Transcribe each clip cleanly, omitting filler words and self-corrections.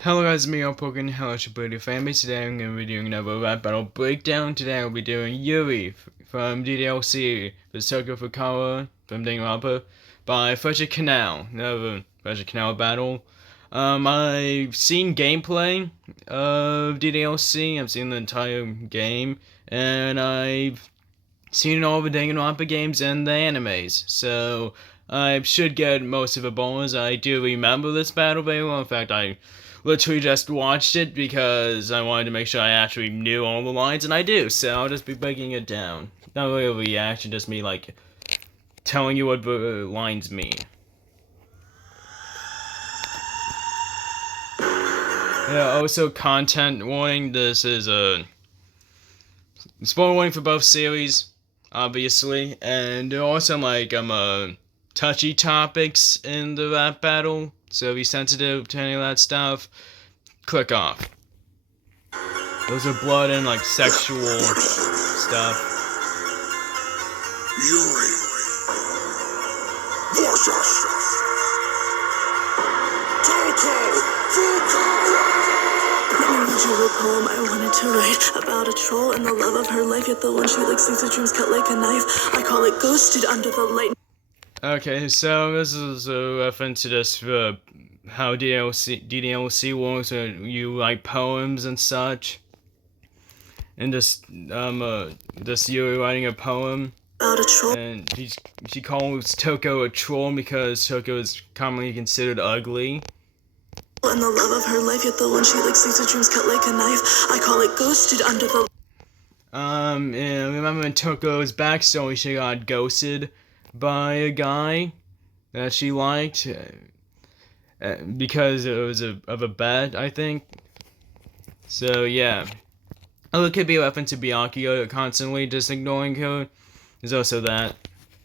Hello guys, me Poking. Hello Shibuya family. Today I'm going to be doing another rap battle breakdown. Today I'll be doing Yuri from DDLC, the Toko Fukawa from Danganronpa by Fletcher Canal. Another Fletcher Canal battle. I've seen gameplay of DDLC. I've seen the entire game, and I've seen all the Danganronpa games and the animes. So I should get most of the bonus. I do remember this battle very well. In fact, I literally just watched it because I wanted to make sure I actually knew all the lines, and I do, so I'll just be breaking it down. Not really a reaction, just me, like, telling you what the lines mean. Yeah, also, content warning, this is a spoiler warning for both series, obviously, and there are some, like, touchy topics in the rap battle, so be sensitive to any of that stuff. Click off. Those are blood and like sexual stuff. Yuri versus Toko Fukawa. Let me read you a poem I wanted to write about a troll and the love of her life, yet the one she likes leaves her dreams cut like a knife. I call it ghosted under the light. Okay, so this is a reference to this how DDLC works, where you write poems and such. And just Yuri writing a poem. About a troll. And she calls Toko a troll because Toko is commonly considered ugly. And the love of her life, yet the one she likes leaves her dreams cut like a knife. I call it ghosted under the. And remember in Toko's backstory, she got ghosted by a guy that she liked because it was of a bet, I think. So yeah. Oh, it could be a reference to Byakuya constantly just ignoring her. There's also that.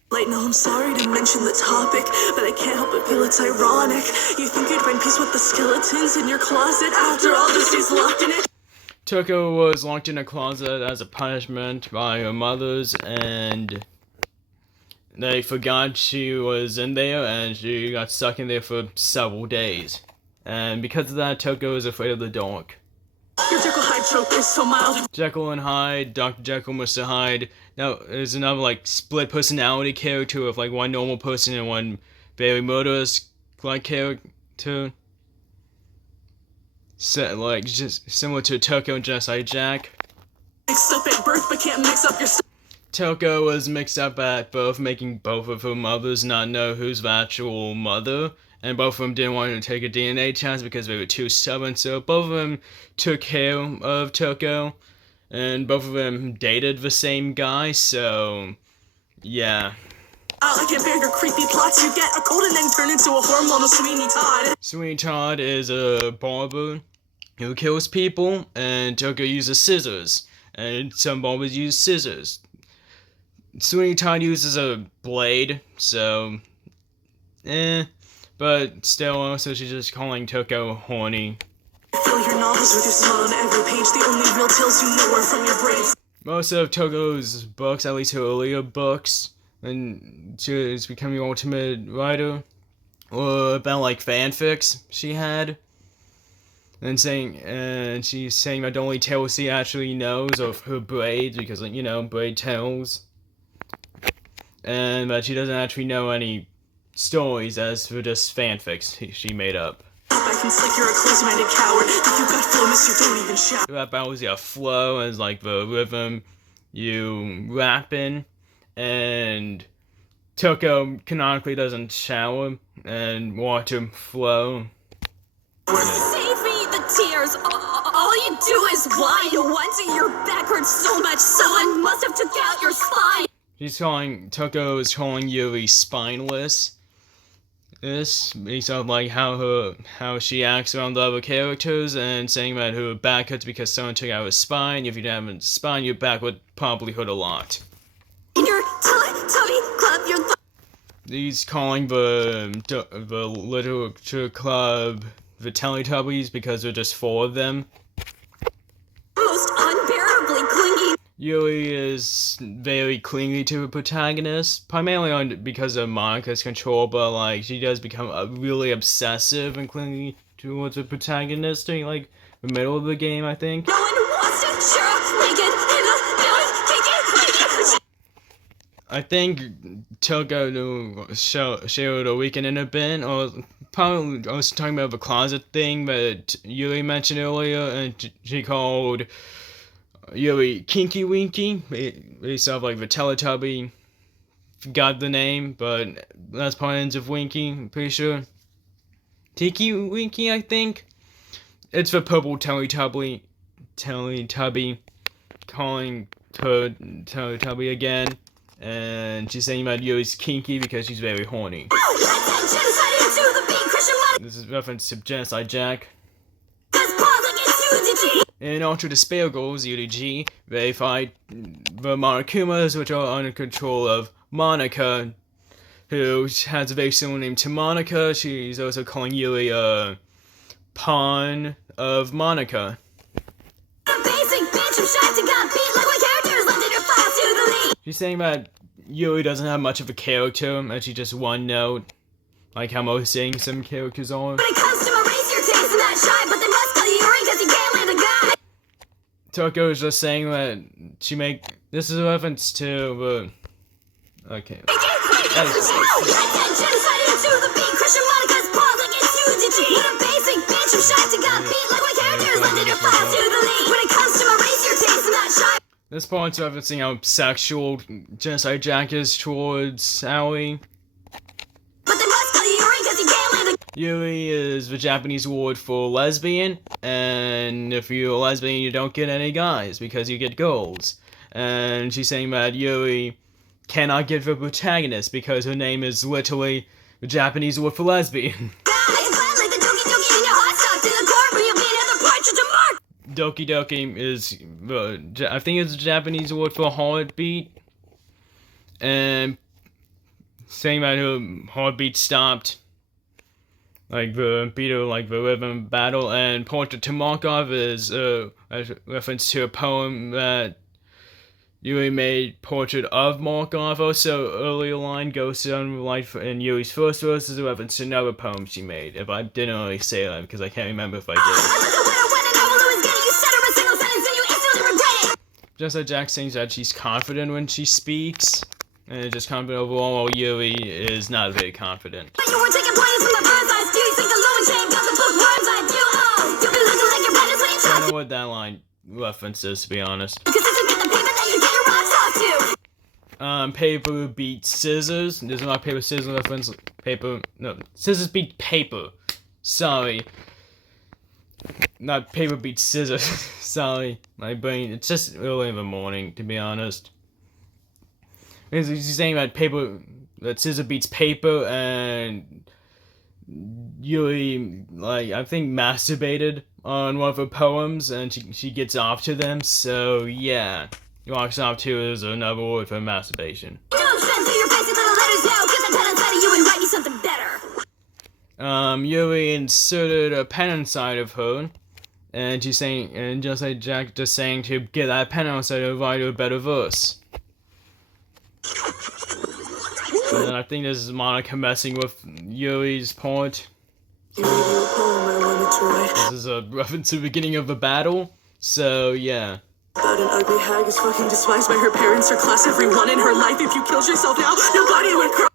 Like, no, I'm sorry to mention the topic, but I can't help but feel it's ironic. You think you'd find peace with the skeletons in your closet after all this is locked in it? Toko was locked in a closet as a punishment by her mothers, and they forgot she was in there, and she got stuck in there for several days. And because of that, Toko is afraid of the dark. Your Jekyll Hyde trope is so mild. Jekyll and Hyde, Dr. Jekyll, Mr. Hyde. Now, there's another, like, split personality character of, like, one normal person and one very murderous, like, character. So, like, just similar to Toko and Just Like Jack. Mixed up at birth, but can't mix up your. Toko was mixed up at birth, making both of her mothers not know who's the actual mother. And both of them didn't want to take a DNA test because they were too stubborn, so both of them took care of Toko, and both of them dated the same guy, so yeah. I can't bear your creepy plots. You get a cold and then turn into a hormonal Sweeney Todd. Sweeney Todd is a barber who kills people, and Toko uses scissors, and some barbers use scissors. Sweeney Todd uses a blade, so but still, also she's just calling Toko horny. Fill your novels with your smile on every page. The only real tales you know are from your brains. Most of Toko's books, at least her earlier books, and she was becoming the ultimate writer, were about like fanfics she had. And she's saying that the only tales she actually knows of her braids, because, like, you know, braid tales. And that she doesn't actually know any stories, as for just fanfics she made up. I can slick you're a close-minded coward. If you got flow, miss, you don't even shout. Rap battles, yeah, flow as like the rhythm you rap in, and Toko canonically doesn't shower and water flow. Save me the tears. All you do is whine. You want to. Your back hurts so much. Someone must have took out your spine. Toko is calling Yuri spineless. This based on like how she acts around the other characters, and saying that her back hurts because someone took out her spine. If you didn't have a spine, your back would probably hurt a lot. In your tummy club, your He's calling the literature club the Teletubbies because there are just 4 of them. most unbearably clingy. Yuri is very clingy to the protagonist, primarily because of Monika's control, but like she does become really obsessive and clingy towards the protagonist in like the middle of the game, I think. No one wants to share naked in the village. I think Toko shared a weekend in a bin, or probably I was talking about the closet thing that Yuri mentioned earlier, and she called Yuri Kinky Winky, based off like the Teletubby. Forgot the name, but that's part ends of Winky, I'm pretty sure. Tiki Winky, I think. It's the purple Teletubby calling her Teletubby again. And she's saying about Yuri's kinky because she's very horny. This is reference to Genocide Jack. In Ultra Despair Goals, Yuri G verified the Monokumas, which are under control of Monika, who has a very similar name to Monika. She's also calling Yuri a pawn of Monika. She's saying that Yuri doesn't have much of a character, and she's just one note, like how most saying some characters are. When it comes to erase your taste in that shy, but they must call you Yuri because you can't land a guy. Toko is just saying that this is a reference to okay. This part's referencing how sexual Genocide Jack is towards Sally. But they must call you Yuri because you can't land a Yuri is the Japanese word for lesbian, and if you're a lesbian, you don't get any guys because you get girls. And she's saying that Yuri cannot get the protagonist because her name is literally the Japanese word for lesbian. Doki Doki is, I think it's a Japanese word for heartbeat, and saying that her heartbeat stopped, like the beat of like the rhythm battle, and Portrait to Markov is a reference to a poem that Yuri made, Portrait of Markov. Also, earlier line, Ghost on Life in Yuri's first verse is a reference to another poem she made. If I didn't really say that because I can't remember if I did. Just like Jack saying that she's confident when she speaks, and just confident overall, while Yuri is not very confident. I don't know what that line references, to be honest. Paper beats scissors. There's not paper scissors reference. Scissors beat paper. Sorry. Not paper beats scissors. Sorry, my brain. It's just early in the morning, to be honest. He's saying that scissor beats paper, and Yuri, like, I think masturbated on one of her poems, and she gets off to them. So yeah, walks off to is another word for masturbation. Don't send through your fancy little letters now, get the pen inside of you and write me something better. Yuri inserted a pen inside of her, and she's saying, and just like Jack just saying to get that pen outside to write her a better verse. And I think this is Monika messing with Yuri's part. You made me a poem I wanted to write. This is a reference to the beginning of the battle, so yeah. About an ugly hag is fucking despised by her parents, her class, everyone in her life. If you killed yourself now, nobody would cry.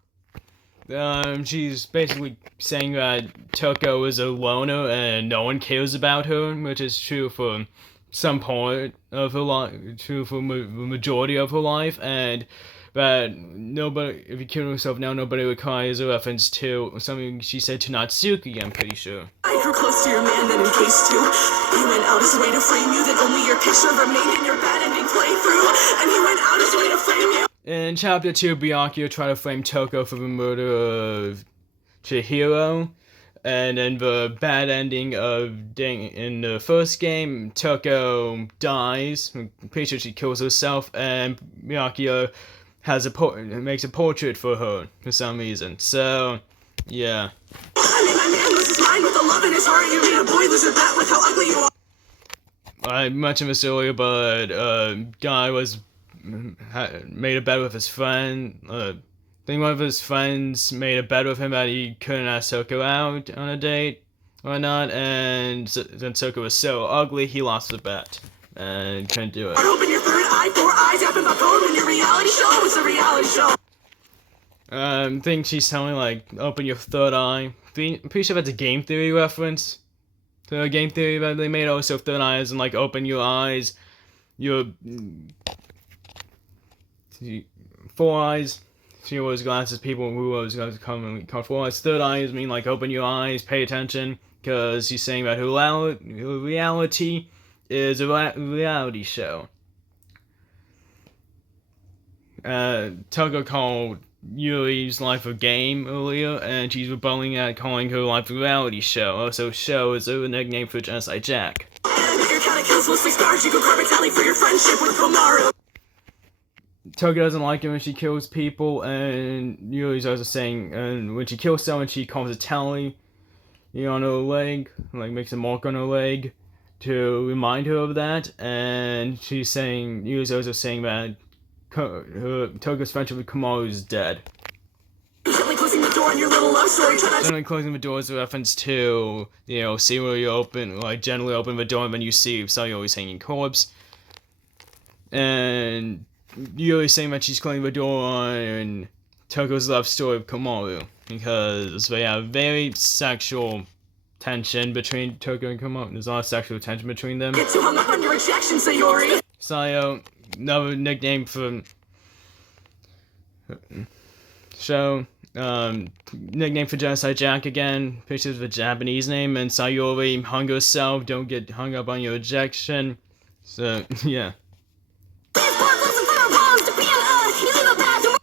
She's basically saying that Toko is a loner and no one cares about her, which is true for some part of her life, true for the majority of her life, and that nobody, if you kill yourself now, nobody would cry is a reference to something she said to Natsuki, I'm pretty sure. I grew close to your man, then encased you. He went out his way to frame you, then only your picture remained in your bad ending playthrough, and he went out his way to frame you. In Chapter 2, Byakuya tried to frame Toko for the murder of Chihiro, and in the bad ending in the first game, Toko dies. I'm pretty sure she kills herself, and Byakuya makes a portrait for her for some reason. So, yeah. I mean, my man loses his mind with the love in his heart. You made a boy lose a bat with how ugly you are. I mentioned this earlier, but guy made a bet with his friend. I think one of his friends made a bet with him that he couldn't ask Toko out on a date or not, and then Toko was so ugly he lost the bet and couldn't do it. Open your third eye, 4 eyes, up in my phone when your reality show is a reality show. I think she's telling like open your third eye. I'm pretty sure that's a game theory reference. To a game theory that they made also third eyes and like open your eyes, your 4 eyes. She wears glasses. People who wears glasses commonly call 4 eyes. Third eyes mean like open your eyes, pay attention, because she's saying that her reality is a reality show. Toko called Yuri's life a game earlier, and she's rebelling at calling her life a reality show. Also, show is a nickname for Genocide Jack. Your cataclysmic stars, you go carbon tally for your friendship with Komaru. Toko doesn't like it when she kills people, and Yuri's also saying, and when she kills someone, she calls a tally on her leg, like makes a mark on her leg to remind her of that, and she's saying, Yuri's also saying that Toko's friendship with Komaru is dead. Gently closing the door on your little love story. Generally closing the door is a reference to, see where you open, like gently open the door and then you see Sayori's hanging corpse. And Yuri saying that she's closing the door on Toko's love story of Komaru, because they have very sexual tension between Toko and Komaru. There's a lot of sexual tension between them. Get too hung up on your rejection, Sayori. Sayo, another nickname for show. Nickname for Genocide Jack again. Pictures of a Japanese name, and Sayori hung herself. Don't get hung up on your rejection. So yeah.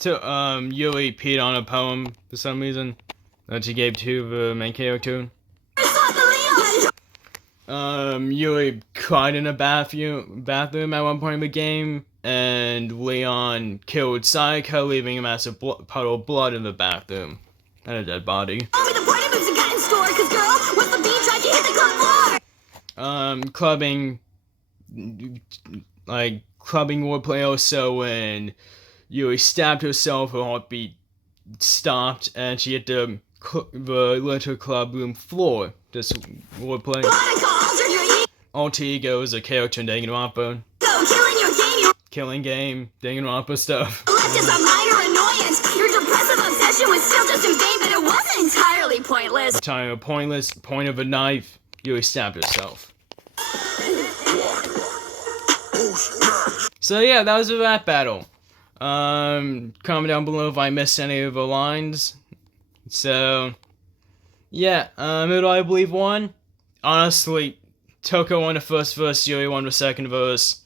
Yuri peed on a poem for some reason that she gave to the main character. Yuri cried in a bathroom at one point in the game, and Leon killed Sayaka, leaving a massive puddle of blood in the bathroom. And a dead body. Clubbing wordplay also when Yuri stabbed herself, her heartbeat stopped, and she hit the little club room floor. This wordplay. Alter Ego is a character in Danganronpa. Killing game, Danganronpa stuff. Just a minor annoyance. Your depressive obsession was still just in vain, but it wasn't entirely pointless. Pointless. Point of a knife. Yuri stabbed herself. So yeah, that was a rap battle. Comment down below if I missed any of the lines. So yeah, who do I believe won? Honestly, Toko won the first verse, Yuri won the second verse.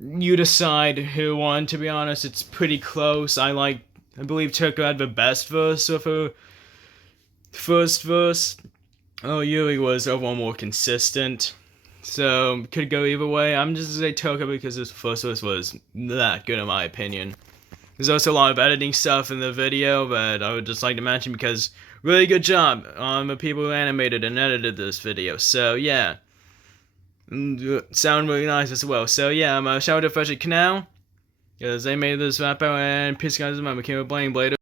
You decide who won, to be honest. It's pretty close. I believe Toko had the best verse with her first verse. Oh, Yuri was overall more consistent. So, could go either way. I'm just gonna say Toko because his first verse was that good in my opinion. There's also a lot of editing stuff in the video that I would just like to mention because really good job on the people who animated and edited this video. So, yeah. Sound really nice as well. So, yeah, I'm shout out to Fresh Canal because they made this rap out, and peace guys, remember, keep playing Blade.